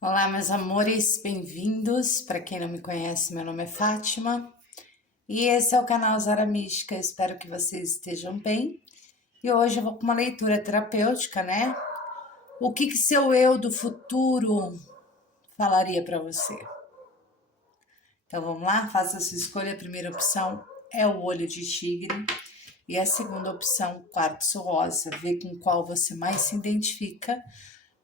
Olá, meus amores, bem-vindos. Para quem não me conhece, meu nome é Fátima e esse é o canal Zara Mística. Espero que vocês estejam bem. E hoje eu vou com uma leitura terapêutica, né? O que seu eu do futuro falaria para você? Então vamos lá, faça a sua escolha. A primeira opção é o olho de tigre e a segunda opção, quartzo rosa. Vê com qual você mais se identifica.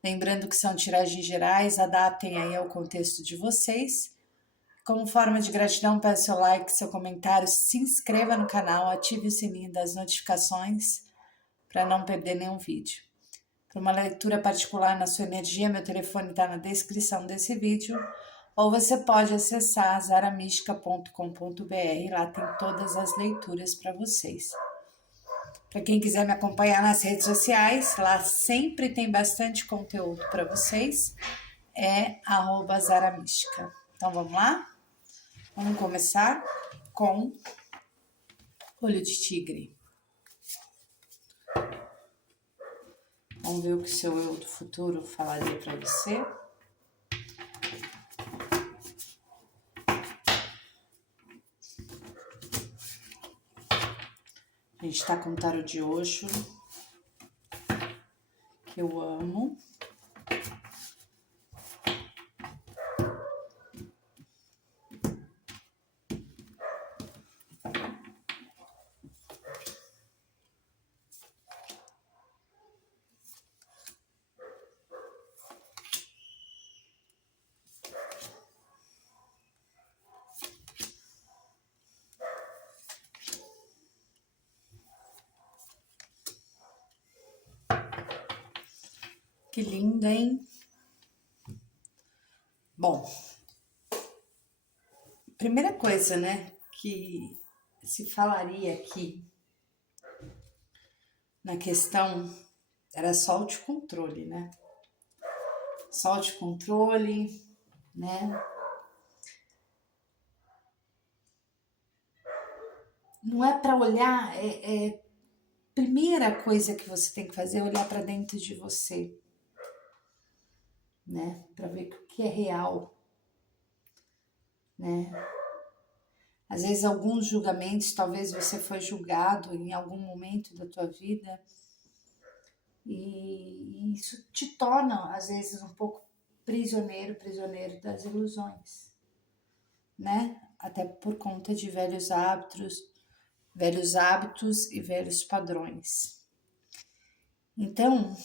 Lembrando que são tiragens gerais, adaptem aí ao contexto de vocês. Como forma de gratidão, peço seu like, seu comentário, se inscreva no canal, ative o sininho das notificações para não perder nenhum vídeo. Para uma leitura particular na sua energia, meu telefone está na descrição desse vídeo, ou você pode acessar zaramística.com.br, lá tem todas as leituras para vocês. Para quem quiser me acompanhar nas redes sociais, lá sempre tem bastante conteúdo para vocês, é @zaramística. Então vamos lá? Vamos começar com olho de tigre. Vamos ver o que seu eu do futuro falaria para você. A gente tá com o tarô de Osho, que eu amo. Que lindo, hein? Bom, primeira coisa, né, que se falaria aqui na questão era solte o controle, né? Solte o controle, né? Não é para olhar, primeira coisa que você tem que fazer é olhar para dentro de você, né? Para ver o que é real, né? Às vezes alguns julgamentos, talvez você foi julgado em algum momento da tua vida e isso te torna às vezes um pouco prisioneiro das ilusões, né? Até por conta de velhos hábitos e velhos padrões. Então,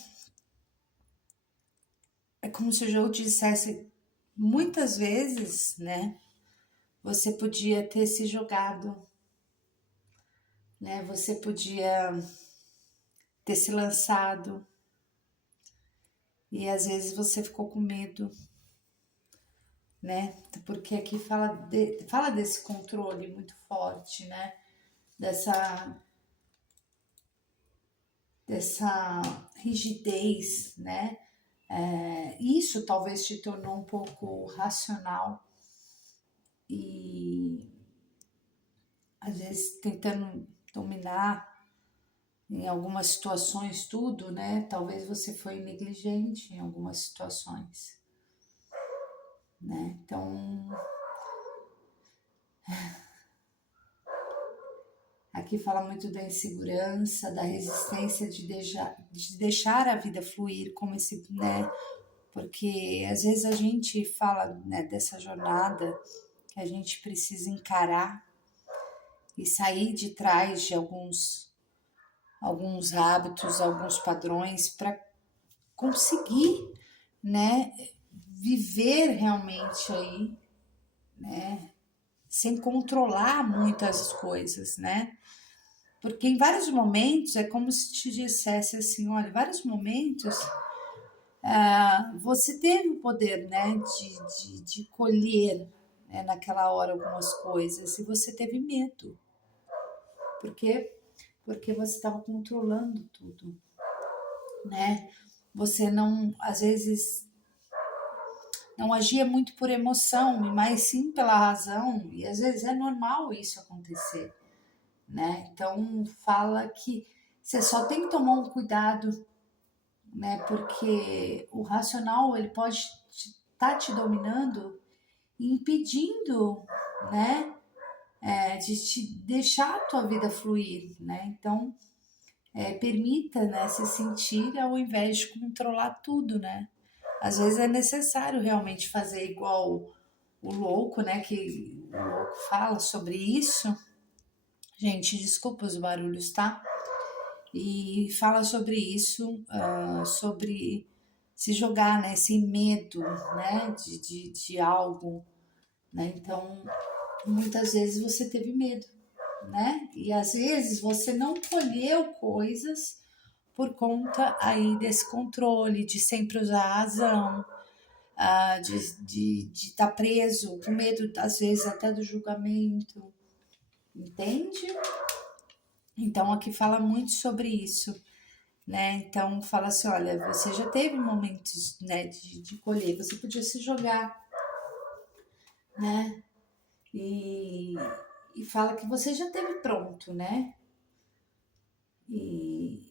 é como se o jogo te dissesse muitas vezes, né? Você podia ter se jogado, né? Você podia ter se lançado e às vezes você ficou com medo, né? Porque aqui fala desse controle muito forte, né? Dessa rigidez, né? Isso talvez te tornou um pouco racional e às vezes tentando dominar em algumas situações tudo, né? Talvez você foi negligente em algumas situações, né? Então, aqui fala muito da insegurança, da resistência de deixar a vida fluir como esse, né? Porque às vezes a gente fala, né, dessa jornada que a gente precisa encarar e sair de trás de alguns hábitos, alguns padrões para conseguir, né, viver realmente aí, né, sem controlar muitas coisas, né? Porque em vários momentos é como se te dissesse assim, olha, em vários momentos você teve o poder, né, de colher, né, naquela hora algumas coisas e você teve medo. Por quê? Porque você estava controlando tudo, né? Você não, às vezes, não agia muito por emoção, mas sim pela razão, e às vezes é normal isso acontecer, né? Então fala que você só tem que tomar um cuidado, né? Porque o racional ele pode tá te dominando e impedindo, né, de te deixar a tua vida fluir, né? Então, permita, né, se sentir ao invés de controlar tudo, né? Às vezes é necessário realmente fazer igual o louco, né? Que o louco fala sobre isso. Gente, desculpa os barulhos, tá? E fala sobre isso, sobre se jogar, né? Sem medo, né? De algo, né? Então, muitas vezes você teve medo, né? E às vezes você não colheu coisas por conta aí desse controle, de sempre usar a razão, de estar preso, com medo, às vezes, até do julgamento, entende? Então, aqui fala muito sobre isso, né? Então, fala assim, olha, você já teve momentos, né, de colher, você podia se jogar, né? E, e fala que você já teve pronto, né? E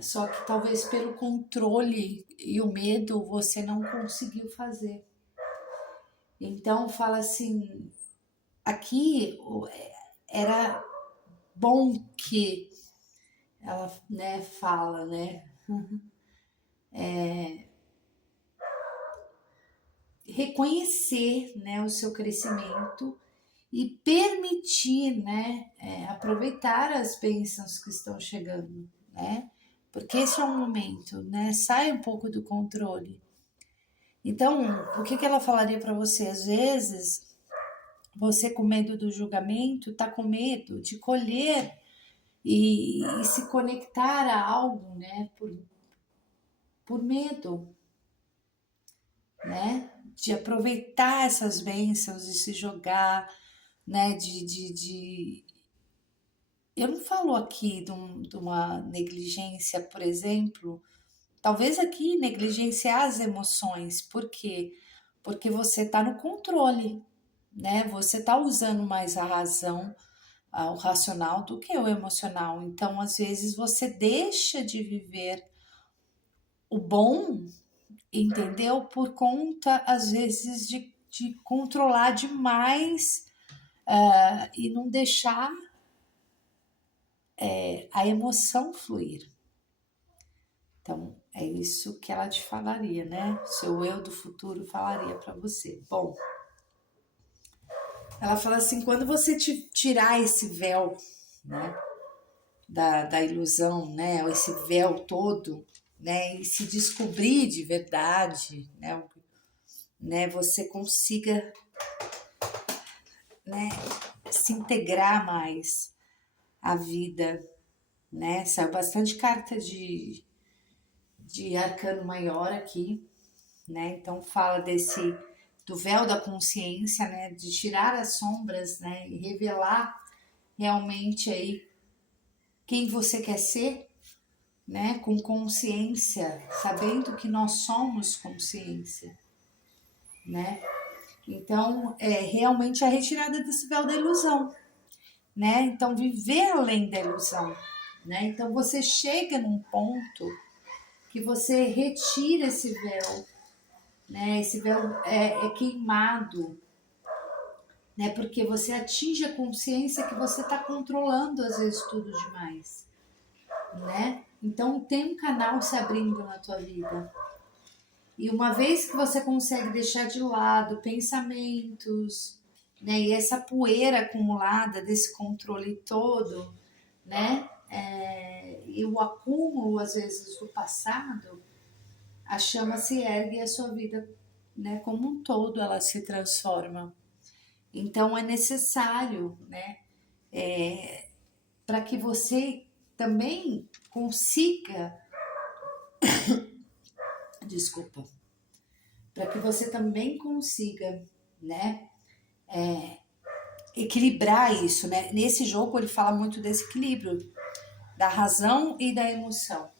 só que talvez pelo controle e o medo você não conseguiu fazer. Então fala assim, aqui era bom que ela, né, fala, né, reconhecer, né, o seu crescimento e permitir, né, aproveitar as bênçãos que estão chegando, né, porque esse é um momento, né, sai um pouco do controle. Então, o que ela falaria para você? Às vezes, você com medo do julgamento, tá com medo de colher e se conectar a algo, né, por medo, né, de aproveitar essas bênçãos e se jogar, né, eu não falo aqui de uma negligência, por exemplo, talvez aqui negligenciar as emoções, por quê? Porque você está no controle, né, você está usando mais a razão, o racional do que o emocional. Então, às vezes, você deixa de viver o bom, entendeu? Por conta, às vezes, de controlar demais e não deixar a emoção fluir. Então, é isso que ela te falaria, né? Seu eu do futuro falaria para você. Bom, ela fala assim: quando você tirar esse véu, né? Da ilusão, né? Esse véu todo, né? E se descobrir de verdade, né? Você consiga, né? Se integrar mais à vida, né? Saiu bastante carta de arcano maior aqui, né? Então fala do véu da consciência, né? De tirar as sombras, né? E revelar realmente aí quem você quer ser, né, com consciência, sabendo que nós somos consciência, né? Então, é realmente a retirada desse véu da ilusão, né? Então, viver além da ilusão, né? Então, você chega num ponto que você retira esse véu, né? Esse véu é queimado, né? Porque você atinge a consciência que você está controlando às vezes tudo demais, né? Então, tem um canal se abrindo na tua vida. E uma vez que você consegue deixar de lado pensamentos, né, e essa poeira acumulada desse controle todo, né, e o acúmulo às vezes do passado, a chama se ergue e a sua vida, né, como um todo ela se transforma. Então é necessário, né, para que você também consiga, desculpa, para que você também consiga, né, equilibrar isso, né? Nesse jogo ele fala muito desse equilíbrio da razão e da emoção.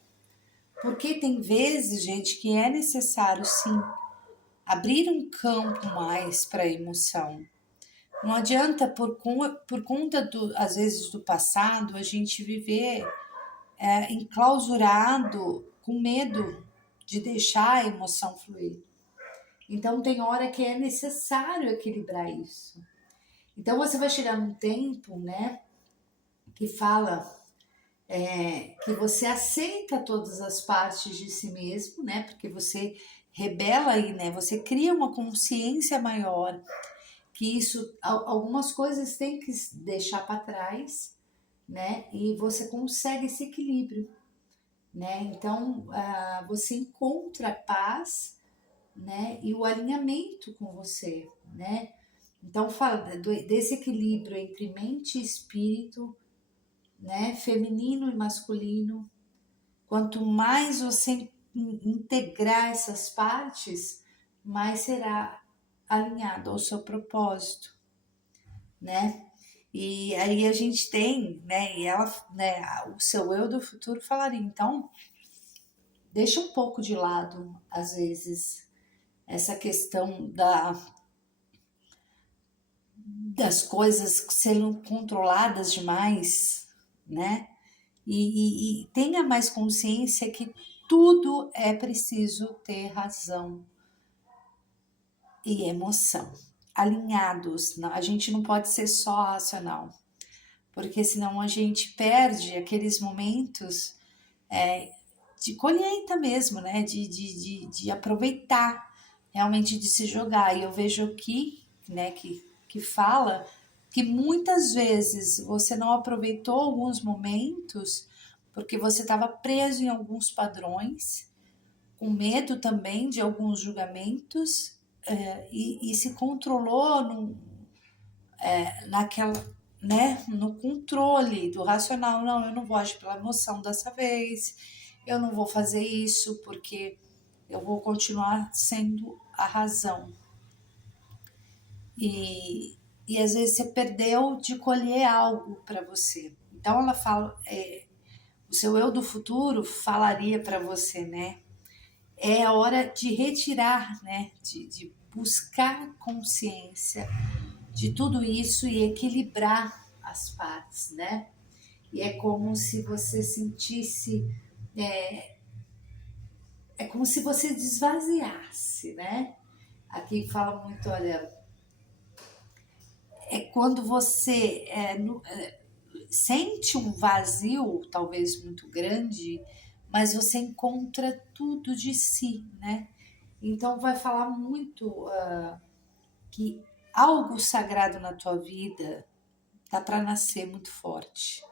Porque tem vezes, gente, que é necessário sim abrir um campo mais para a emoção. Não adianta por conta do, às vezes do passado a gente viver enclausurado com medo, de deixar a emoção fluir. Então tem hora que é necessário equilibrar isso. Então você vai chegar num tempo, né, que fala que você aceita todas as partes de si mesmo, né, porque você rebela aí, né, você cria uma consciência maior, que isso, algumas coisas tem que deixar para trás, né, e você consegue esse equilíbrio, né, então você encontra paz, né, e o alinhamento com você, né. Então fala desse equilíbrio entre mente e espírito, né, feminino e masculino. Quanto mais você integrar essas partes, mais será alinhado ao seu propósito, né? E aí a gente tem, né, e ela, né, o seu eu do futuro falaria, então, deixa um pouco de lado, às vezes, essa questão das coisas sendo controladas demais, né? E tenha mais consciência que tudo é preciso ter razão e emoção, alinhados. A gente não pode ser só racional, porque senão a gente perde aqueles momentos de colheita mesmo, né? De aproveitar, realmente de se jogar. E eu vejo aqui, né, que fala que muitas vezes você não aproveitou alguns momentos porque você estava preso em alguns padrões, com medo também de alguns julgamentos, e se controlou naquela, né, no controle do racional. Não, eu não vou agir pela emoção dessa vez, eu não vou fazer isso porque eu vou continuar sendo a razão. E às vezes você perdeu de colher algo para você. Então ela fala, o seu eu do futuro falaria para você, né? É a hora de retirar, né? De buscar consciência de tudo isso e equilibrar as partes, né? E é como se você sentisse, é como se você desvaziasse, né? Aqui fala muito, olha, é quando você sente um vazio, talvez muito grande, mas você encontra tudo de si, né? Então vai falar muito que algo sagrado na tua vida tá para nascer muito forte.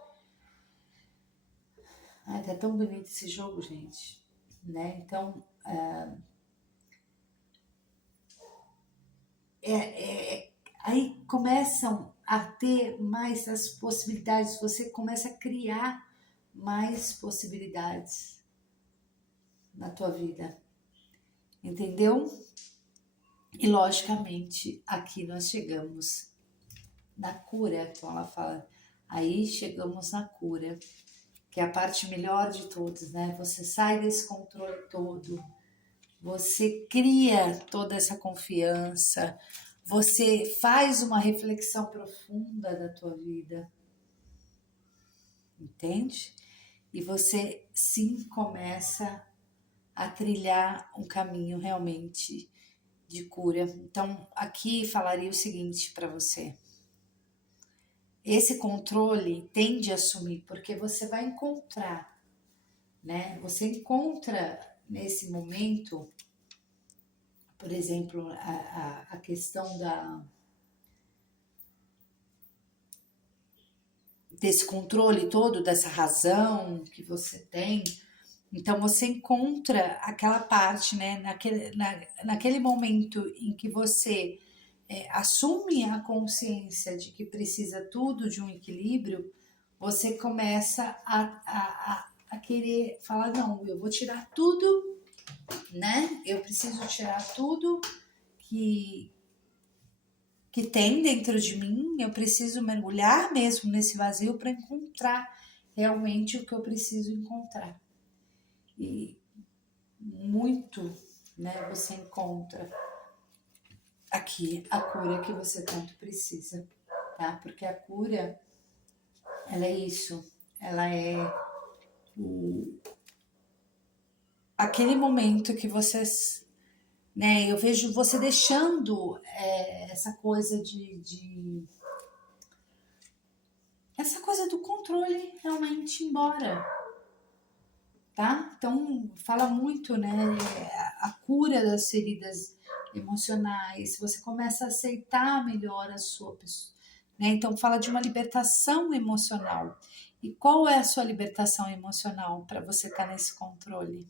Ai, tá tão bonito esse jogo, gente, né? Então aí começam a ter mais as possibilidades, você começa a criar mais possibilidades na tua vida, entendeu? E logicamente aqui nós chegamos na cura, então ela fala, aí chegamos na cura, que é a parte melhor de todos, né? Você sai desse controle todo, você cria toda essa confiança, você faz uma reflexão profunda da tua vida, entende? E você sim começa a trilhar um caminho realmente de cura. Então, aqui falaria o seguinte para você: esse controle tende a assumir, porque você vai encontrar, né? Você encontra nesse momento, por exemplo, a questão desse controle todo, dessa razão que você tem. Então você encontra aquela parte, né, naquele momento em que você assume a consciência de que precisa tudo de um equilíbrio, você começa a querer falar, não, eu vou tirar tudo, né? Eu preciso tirar tudo que tem dentro de mim, eu preciso mergulhar mesmo nesse vazio para encontrar realmente o que eu preciso encontrar. E muito, né, você encontra aqui a cura que você tanto precisa, tá? Porque a cura, ela é isso, ela é aquele momento que vocês, né, eu vejo você deixando essa coisa essa coisa do controle realmente embora, tá? Então, fala muito, né, a cura das feridas emocionais, você começa a aceitar melhor a sua pessoa, né? Então, fala de uma libertação emocional. E qual é a sua libertação emocional para você estar nesse controle?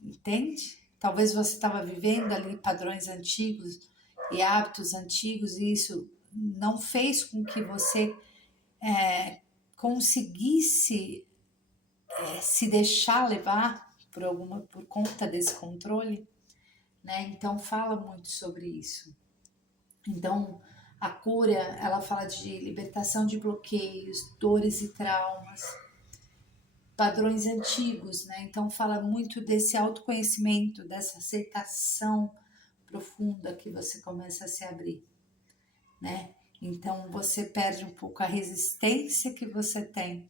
Entende? Talvez você estava vivendo ali padrões antigos e hábitos antigos e isso não fez com que você conseguisse se deixar levar por conta desse controle, né? Então fala muito sobre isso. Então a cura, ela fala de libertação de bloqueios, dores e traumas, padrões antigos, né? Então fala muito desse autoconhecimento, dessa aceitação profunda que você começa a se abrir, né? Então você perde um pouco a resistência que você tem,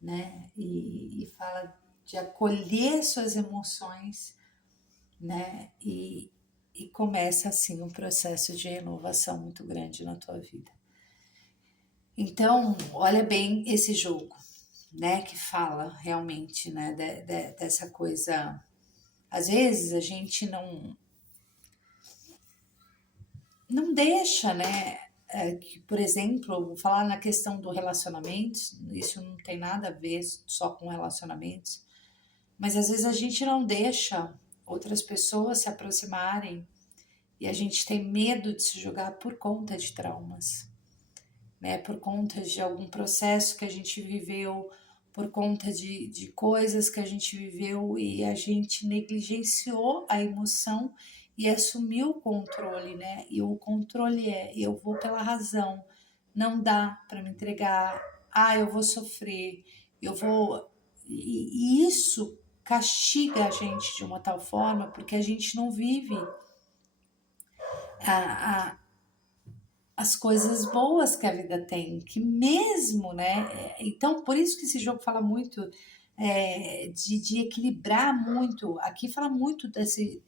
né? E fala de acolher suas emoções, né? E começa assim um processo de renovação muito grande na tua vida. Então, olha bem esse jogo, né? Que fala realmente, né? Dessa coisa. Às vezes a gente não deixa, né? Que, por exemplo, vou falar na questão do relacionamento, isso não tem nada a ver só com relacionamentos, mas às vezes a gente não deixa outras pessoas se aproximarem e a gente tem medo de se jogar por conta de traumas, né? Por conta de algum processo que a gente viveu, por conta de coisas que a gente viveu e a gente negligenciou a emoção e assumiu o controle, né? E o controle eu vou pela razão, não dá para me entregar, eu vou sofrer, eu vou. E isso castiga a gente de uma tal forma porque a gente não vive a, a, as coisas boas que a vida tem, que mesmo, né? Então, por isso que esse jogo fala muito de equilibrar muito. Aqui fala muito desse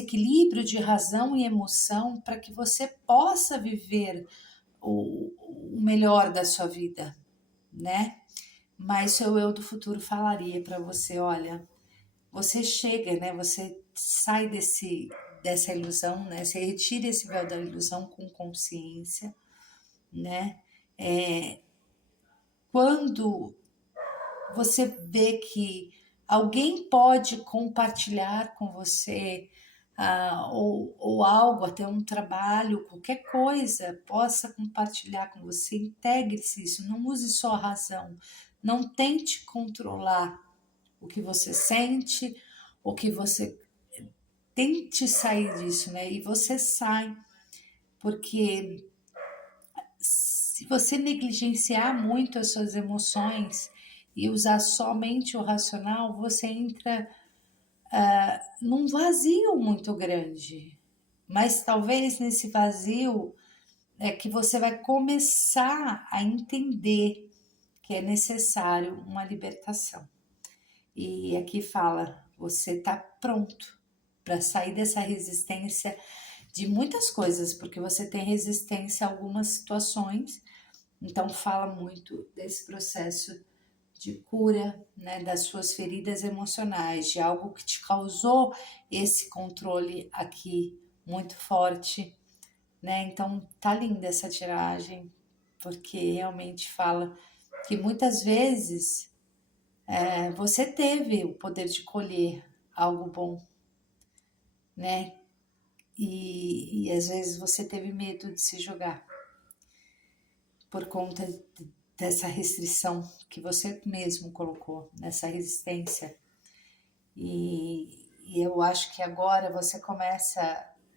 equilíbrio de razão e emoção para que você possa viver o melhor da sua vida, né? Mas seu eu do futuro falaria para você, olha, você chega, né? Você sai dessa ilusão, né? Você retira esse véu da ilusão com consciência, né? Quando você vê que alguém pode compartilhar com você ou algo, até um trabalho, qualquer coisa, possa compartilhar com você, integre-se isso, não use só a razão, não tente controlar o que você sente, o que você tente sair disso, né? E você sai, porque se você negligenciar muito as suas emoções e usar somente o racional, você entra num vazio muito grande. Mas talvez nesse vazio é que você vai começar a entender que é necessário uma libertação. E aqui fala, você está pronto para sair dessa resistência de muitas coisas, porque você tem resistência a algumas situações, então fala muito desse processo de cura, né, das suas feridas emocionais, de algo que te causou esse controle aqui muito forte, né? Então tá linda essa tiragem, porque realmente fala que muitas vezes você teve o poder de colher algo bom, né? E às vezes você teve medo de se jogar por conta dessa restrição que você mesmo colocou, nessa resistência. E eu acho que agora você começa,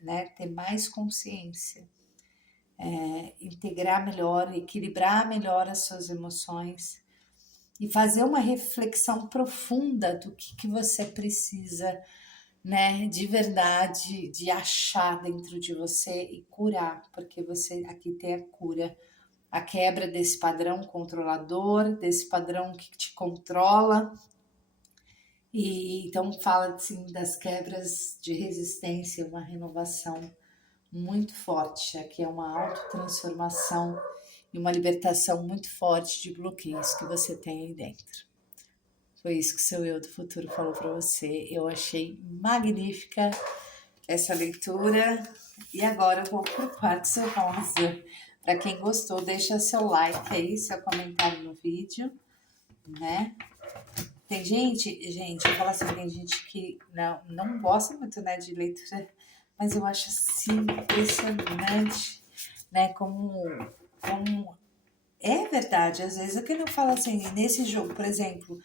né, ter mais consciência, integrar melhor, equilibrar melhor as suas emoções e fazer uma reflexão profunda do que você precisa, né, de verdade, de achar dentro de você e curar, porque você aqui tem a cura a quebra desse padrão controlador, desse padrão que te controla. E então fala assim das quebras de resistência, uma renovação muito forte. Aqui é uma autotransformação e uma libertação muito forte de bloqueios que você tem aí dentro. Foi isso que o seu eu do futuro falou para você. Eu achei magnífica essa leitura. E agora eu vou pro quartzo rosa. Para quem gostou, deixa seu like aí, seu comentário no vídeo, né? Tem gente, eu falo assim, tem gente que não gosta muito, né, de leitura, mas eu acho assim impressionante, né, como é verdade. Às vezes, o que eu falo assim, nesse jogo, por exemplo,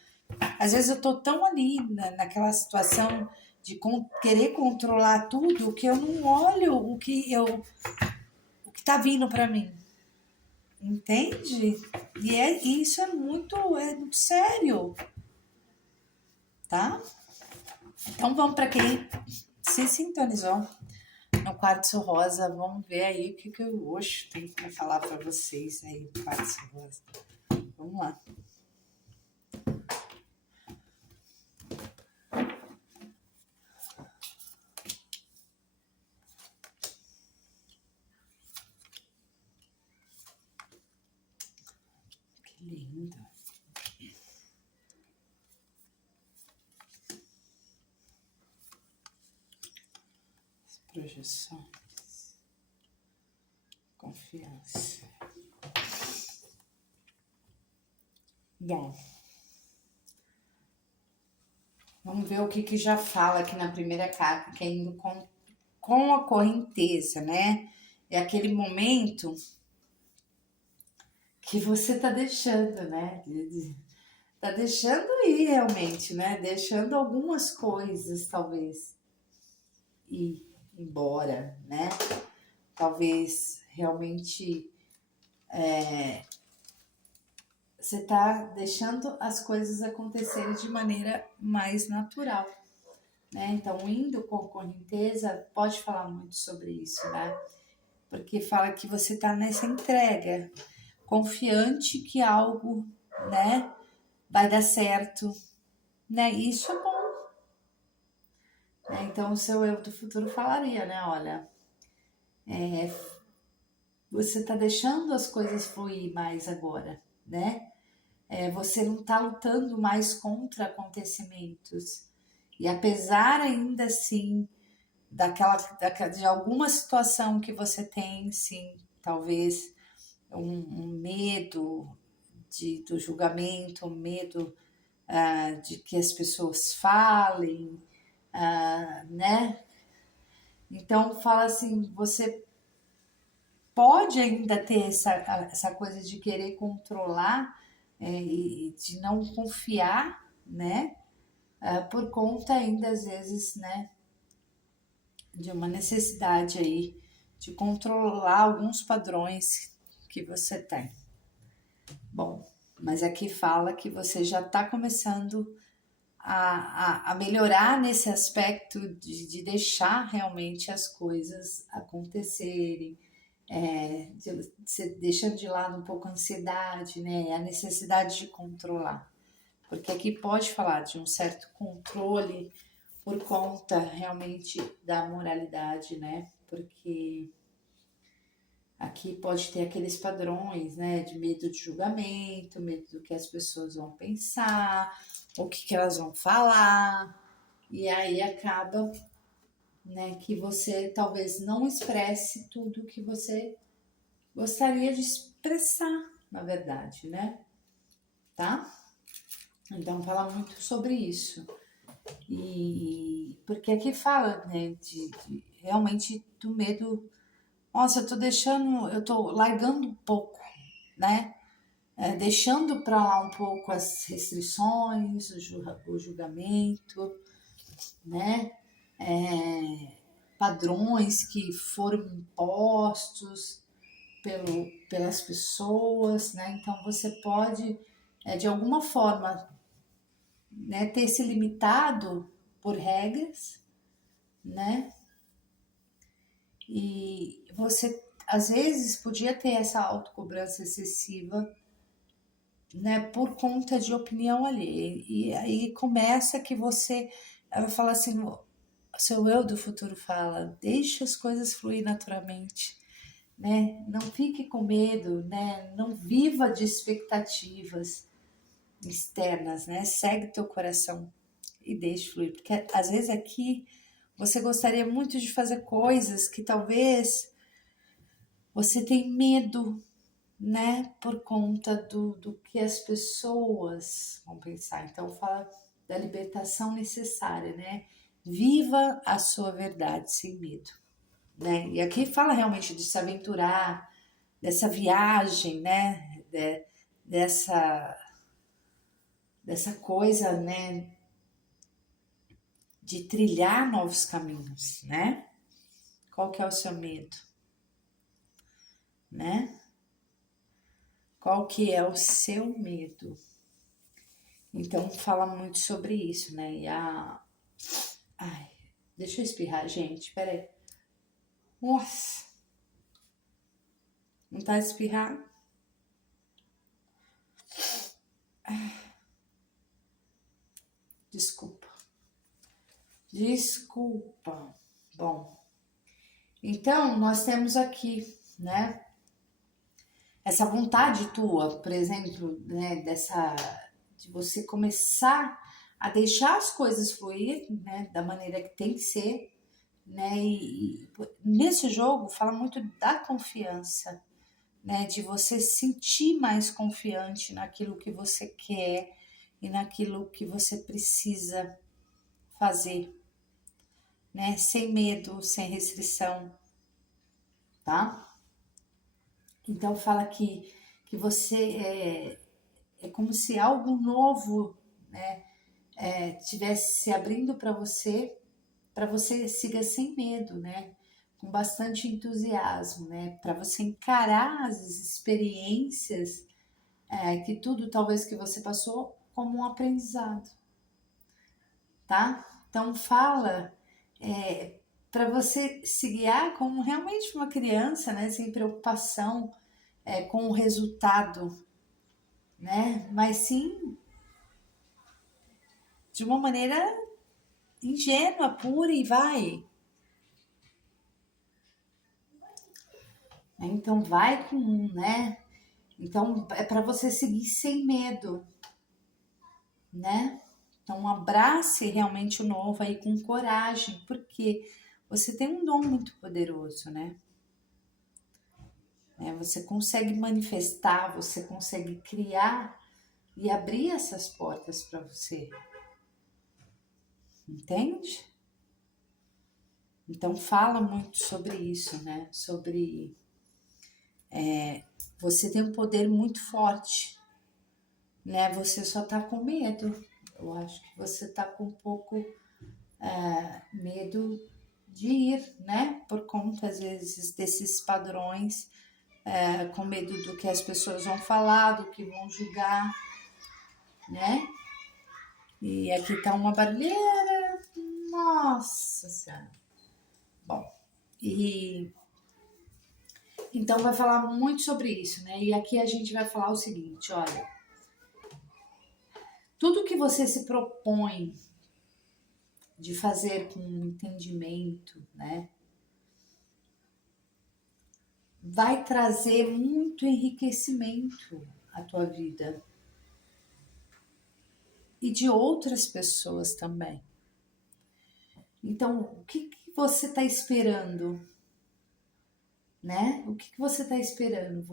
às vezes eu tô tão ali naquela situação de querer controlar tudo que eu não olho o que tá vindo para mim, entende? E isso é muito sério, tá? Então vamos para quem se sintonizou no quartzo rosa, vamos ver aí o que o Osho tem para falar para vocês aí do quartzo rosa. Vamos lá. Que lindo. As projeções. Confiança. Bom, vamos ver o que já fala aqui na primeira carta, que é indo com a correnteza, né? É aquele momento que você tá deixando, né? Tá deixando ir realmente, né? Deixando algumas coisas, talvez, ir embora, né? Talvez realmente você tá deixando as coisas acontecerem de maneira mais natural, né? Então, indo com correnteza, pode falar muito sobre isso, né? Porque fala que você tá nessa entrega, confiante que algo, né, vai dar certo, né? Isso é bom, né? Então, o seu eu do futuro falaria, né? Olha, você tá deixando as coisas fluir mais agora, né? Você não tá lutando mais contra acontecimentos. E apesar ainda assim de alguma situação que você tem, sim, talvez um medo do julgamento, um medo de que as pessoas falem, né? Então fala assim, você pode ainda ter essa coisa de querer controlar e de não confiar, né? Por conta ainda às vezes, né, de uma necessidade aí de controlar alguns padrões que você tem. Bom, mas aqui fala que você já está começando a melhorar nesse aspecto de deixar realmente as coisas acontecerem. Você deixando de lado um pouco a ansiedade, né? A necessidade de controlar. Porque aqui pode falar de um certo controle por conta realmente da moralidade, né? Porque aqui pode ter aqueles padrões, né? De medo de julgamento, medo do que as pessoas vão pensar, o que elas vão falar. E aí acaba, né, que você talvez não expresse tudo que você gostaria de expressar, na verdade, né? Tá? Então fala muito sobre isso. E porque aqui fala, né, de realmente do medo. Nossa, eu tô largando um pouco, né? Deixando para lá um pouco as restrições, o julgamento, né? Padrões que foram impostos pelas pessoas, né? Então você pode, de alguma forma, né, ter se limitado por regras, né? E você às vezes podia ter essa autocobrança excessiva, né, por conta de opinião alheia. E aí começa que ela fala assim, o seu eu do futuro fala, deixe as coisas fluir naturalmente, né? Não fique com medo, né? Não viva de expectativas externas, né? Segue teu coração e deixe fluir, porque às vezes aqui você gostaria muito de fazer coisas que talvez você tem medo, né, por conta do que as pessoas vão pensar. Então fala da libertação necessária, né? Viva a sua verdade sem medo, né? E aqui fala realmente de se aventurar, dessa viagem, né? Dessa coisa, né? De trilhar novos caminhos, né? Qual que é o seu medo, né? Qual que é o seu medo? Então fala muito sobre isso, né? Ai, deixa eu espirrar, gente. Peraí. Nossa, vontade de espirrar? Desculpa. Desculpa. Bom, então nós temos aqui, né? Essa vontade tua, por exemplo, né? De você começar a deixar as coisas fluir, né? Da maneira que tem que ser, né? E nesse jogo fala muito da confiança, né? De você sentir mais confiante naquilo que você quer e naquilo que você precisa fazer, né? Sem medo, sem restrição, tá? Então fala que você é como se algo novo, né? Tivesse se abrindo para você siga sem medo, né? Com bastante entusiasmo, né? Para você encarar as experiências, que tudo talvez que você passou como um aprendizado, tá? Então fala para você se guiar como realmente uma criança, né? Sem preocupação com o resultado, né? Mas sim de uma maneira ingênua, pura e vai. Então vai com, né? Então é para você seguir sem medo, né? Então abrace realmente o novo aí com coragem, porque você tem um dom muito poderoso, né? Você consegue manifestar, você consegue criar e abrir essas portas para você, entende? Então fala muito sobre isso, né? Sobre você tem um poder muito forte, né? Você só tá com medo. Eu acho que você tá com um pouco medo de ir, né? Por conta, às vezes, desses padrões, com medo do que as pessoas vão falar, do que vão julgar, né? E aqui tá uma barulheira. Nossa Senhora. Bom, e então vai falar muito sobre isso, né? E aqui a gente vai falar o seguinte, olha, tudo que você se propõe de fazer com entendimento, né? Vai trazer muito enriquecimento à tua vida e de outras pessoas também. Então, o que você está esperando, né? O que você está esperando?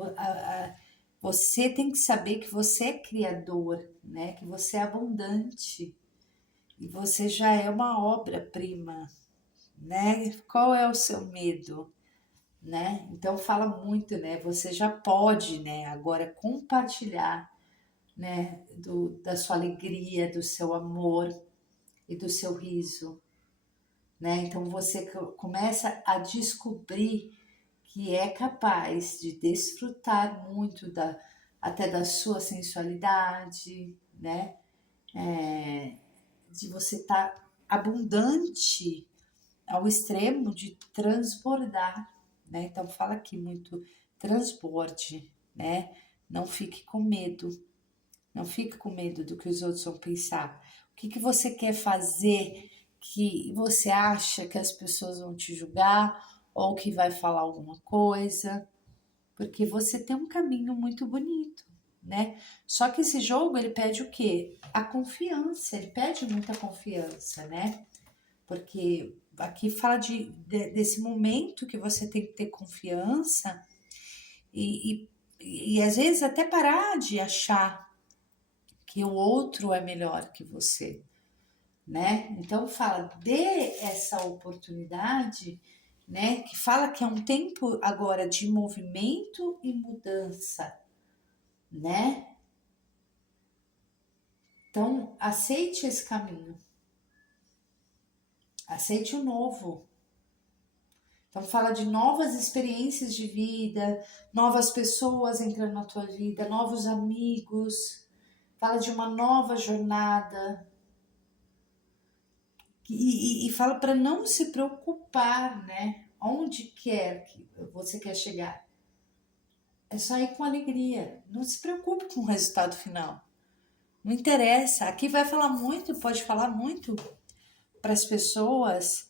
Você tem que saber que você é criador, né? Que você é abundante e você já é uma obra-prima, né? Qual é o seu medo, né? Então fala muito, né? Você já pode, né? Agora compartilhar, né? Da sua alegria, do seu amor e do seu riso, né? Então você começa a descobrir que é capaz de desfrutar muito até da sua sensualidade, né? De você estar abundante ao extremo de transbordar, né? Então fala aqui muito, transborde, né? Não fique com medo, não fique com medo do que os outros vão pensar. O que que você quer fazer que você acha que as pessoas vão te julgar ou que vai falar alguma coisa? Porque você tem um caminho muito bonito, né? Só que esse jogo ele pede o quê? A confiança, ele pede muita confiança, né? Porque aqui fala desse momento que você tem que ter confiança e, e às vezes até parar de achar que o outro é melhor que você, né? Então fala, dê essa oportunidade, né? Que fala que é um tempo agora de movimento e mudança, né? Então aceite esse caminho, aceite o novo. Então fala de novas experiências de vida, novas pessoas entrando na tua vida, novos amigos, fala de uma nova jornada, e fala para não se preocupar, né? Onde quer que você quer chegar. É só ir com alegria. Não se preocupe com o resultado final. Não interessa. Aqui vai falar muito, pode falar muito para as pessoas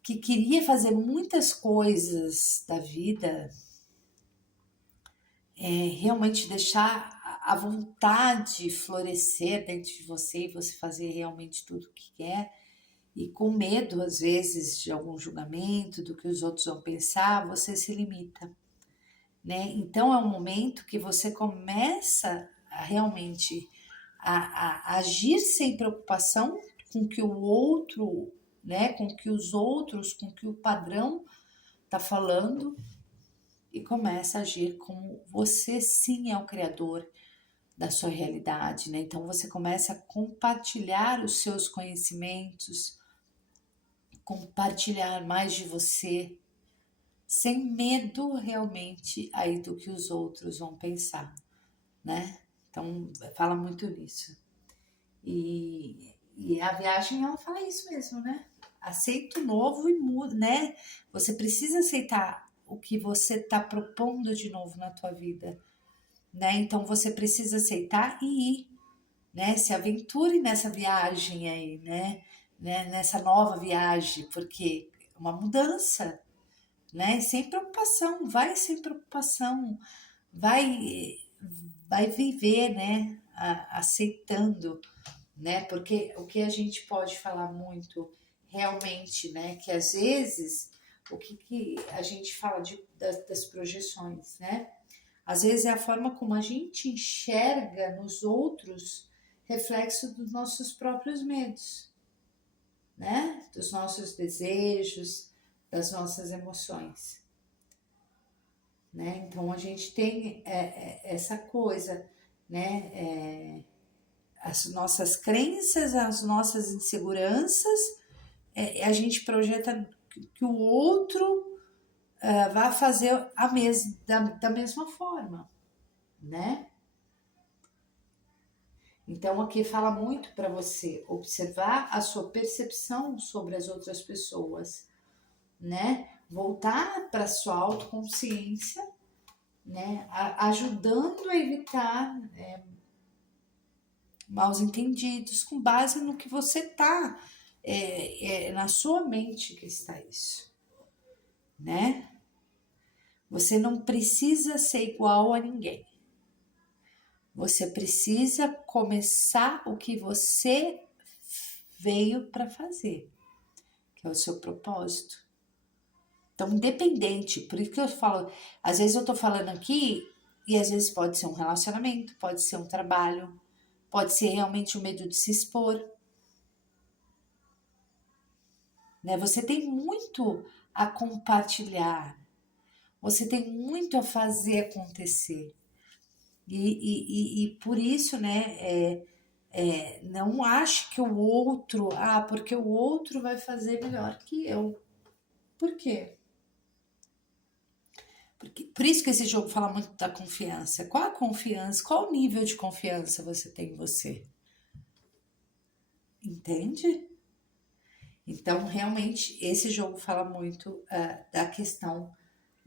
que queria fazer muitas coisas da vida, realmente deixar a vontade florescer dentro de você e você fazer realmente tudo o que quer. E com medo, às vezes, de algum julgamento, do que os outros vão pensar, você se limita, né? Então é um momento que você começa a realmente a agir sem preocupação com que o outro, né? Com que os outros, com que o padrão está falando e começa a agir como você sim é o criador da sua realidade, né? Então você começa a compartilhar os seus conhecimentos, compartilhar mais de você, sem medo realmente aí do que os outros vão pensar, né? Então fala muito nisso. E a viagem ela fala isso mesmo, né? Aceita o novo e muda, né? Você precisa aceitar o que você está propondo de novo na tua vida, né? Então você precisa aceitar e ir, né? Se aventure nessa viagem aí, né? Nessa nova viagem, porque é uma mudança, né? Sem preocupação, vai sem preocupação, vai, vai viver, né? Aceitando, né? Porque o que a gente pode falar muito realmente, né? Que às vezes o que a gente fala das projeções, né? Às vezes é a forma como a gente enxerga nos outros reflexo dos nossos próprios medos, né? Dos nossos desejos, das nossas emoções, né? Então a gente tem essa coisa, né? As nossas crenças, as nossas inseguranças, a gente projeta que o outro vai fazer da mesma forma, né? Então aqui fala muito para você observar a sua percepção sobre as outras pessoas, né? Voltar para sua autoconsciência, né? Ajudando a evitar maus entendidos com base no que você tá na sua mente que está isso, né? Você não precisa ser igual a ninguém. Você precisa começar o que você veio para fazer, que é o seu propósito. Então, independente, por isso que eu falo, às vezes eu tô falando aqui e às vezes pode ser um relacionamento, pode ser um trabalho, pode ser realmente o medo de se expor, né? Você tem muito a compartilhar, você tem muito a fazer acontecer. E por isso, né, não ache que o outro, porque o outro vai fazer melhor que eu. Por quê? Por isso que esse jogo fala muito da confiança. Qual a confiança? Qual o nível de confiança você tem em você? Entende? Então, realmente, esse jogo fala muito da questão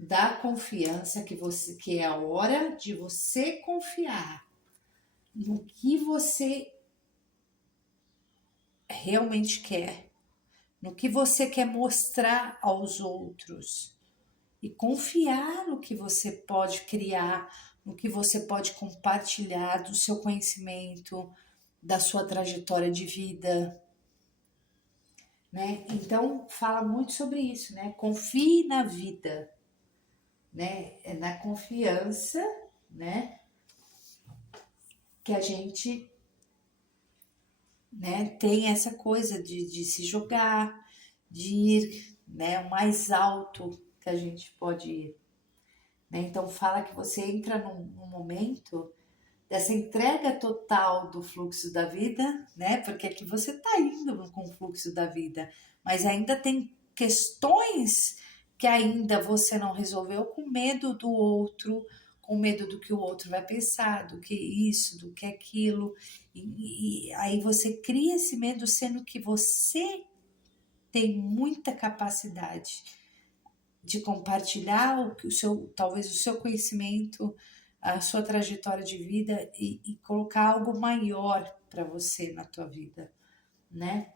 da confiança que é a hora de você confiar no que você realmente quer, no que você quer mostrar aos outros e confiar no que você pode criar, no que você pode compartilhar do seu conhecimento, da sua trajetória de vida, né? Então fala muito sobre isso, né? Confie na vida, né? É na confiança, né? Que a gente, né, tem essa coisa de se jogar, de ir, né, o mais alto que a gente pode ir, né? Então fala que você entra num momento dessa entrega total do fluxo da vida, né? Porque aqui você está indo com o fluxo da vida, mas ainda tem questões que ainda você não resolveu com medo do outro, com medo do que o outro vai pensar, do que isso, do que aquilo. E aí você cria esse medo, sendo que você tem muita capacidade de compartilhar talvez o seu conhecimento, a sua trajetória de vida e colocar algo maior para você na tua vida, né?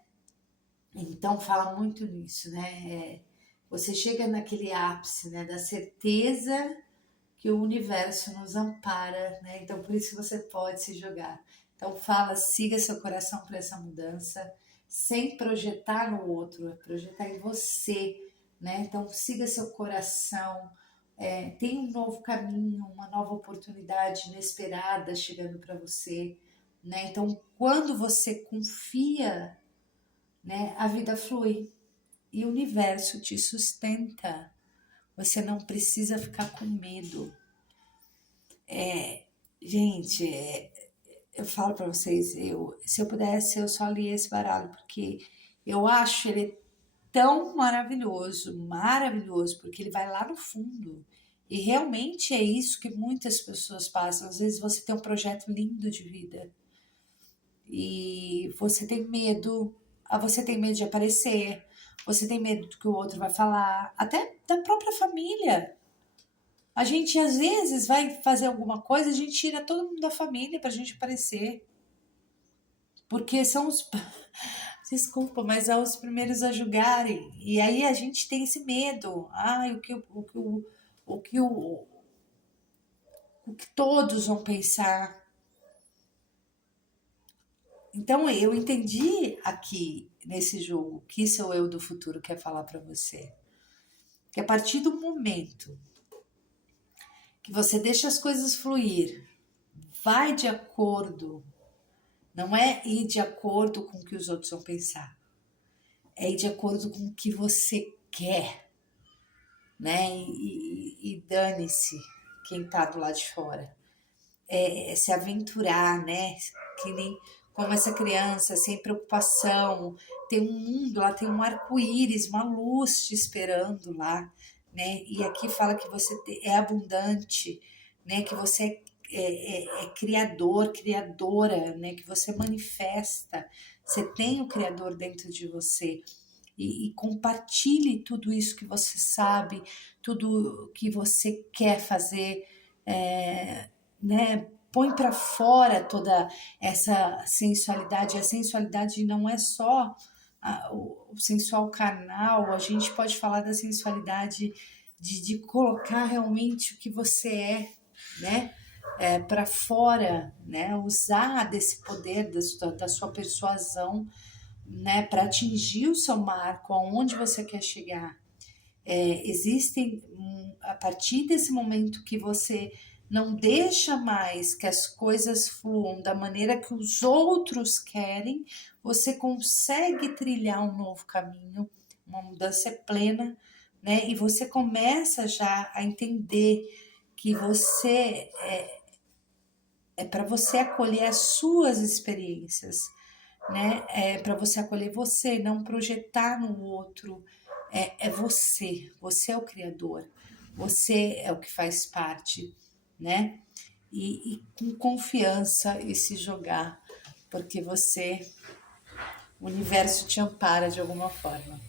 Então fala muito nisso, né? Você chega naquele ápice, né, da certeza que o universo nos ampara, né? Então por isso você pode se jogar. Então fala, siga seu coração para essa mudança, sem projetar no outro, é projetar em você, né? Então siga seu coração, tem um novo caminho, uma nova oportunidade inesperada chegando para você, né? Então quando você confia, né, a vida flui e o universo te sustenta. Você não precisa ficar com medo. Gente, eu falo para vocês, se eu pudesse, eu só lia esse baralho, porque eu acho ele tão maravilhoso, maravilhoso, porque ele vai lá no fundo. E realmente é isso que muitas pessoas passam. Às vezes você tem um projeto lindo de vida e você tem medo de aparecer, você tem medo do que o outro vai falar, até da própria família. A gente às vezes vai fazer alguma coisa, a gente tira todo mundo da família pra gente aparecer, porque são os desculpa, mas são os primeiros a julgarem. E aí a gente tem esse medo. Ai, o que o, o que todos vão pensar. Então eu entendi aqui nesse jogo que seu eu do futuro quer falar para você. Que a partir do momento que você deixa as coisas fluir, vai de acordo, não é ir de acordo com o que os outros vão pensar, é ir de acordo com o que você quer, né? E dane-se quem tá do lado de fora. É se aventurar, né? Que nem como essa criança, sem preocupação, tem um mundo lá, tem um arco-íris, uma luz te esperando lá, né? E aqui fala que você é abundante, né? Que você é criador, criadora, né? Que você manifesta, você tem o criador dentro de você. E compartilhe tudo isso que você sabe, tudo que você quer fazer, né? Põe para fora toda essa sensualidade. A sensualidade não é só o sensual carnal, a gente pode falar da sensualidade de colocar realmente o que você né? Para fora, né? Usar desse poder da sua persuasão, né? Para atingir o seu marco, aonde você quer chegar. Existem, a partir desse momento que você não deixa mais que as coisas fluam da maneira que os outros querem, você consegue trilhar um novo caminho, uma mudança plena, né? E você começa já a entender que você é para você acolher as suas experiências, né? É para você acolher você, não projetar no outro. É você, você é o criador, você é o que faz parte, né? E com confiança e se jogar, porque o universo te ampara de alguma forma.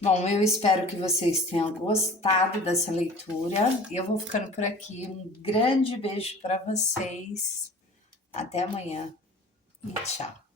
Bom, eu espero que vocês tenham gostado dessa leitura. Eu vou ficando por aqui. Um grande beijo para vocês. Até amanhã e tchau.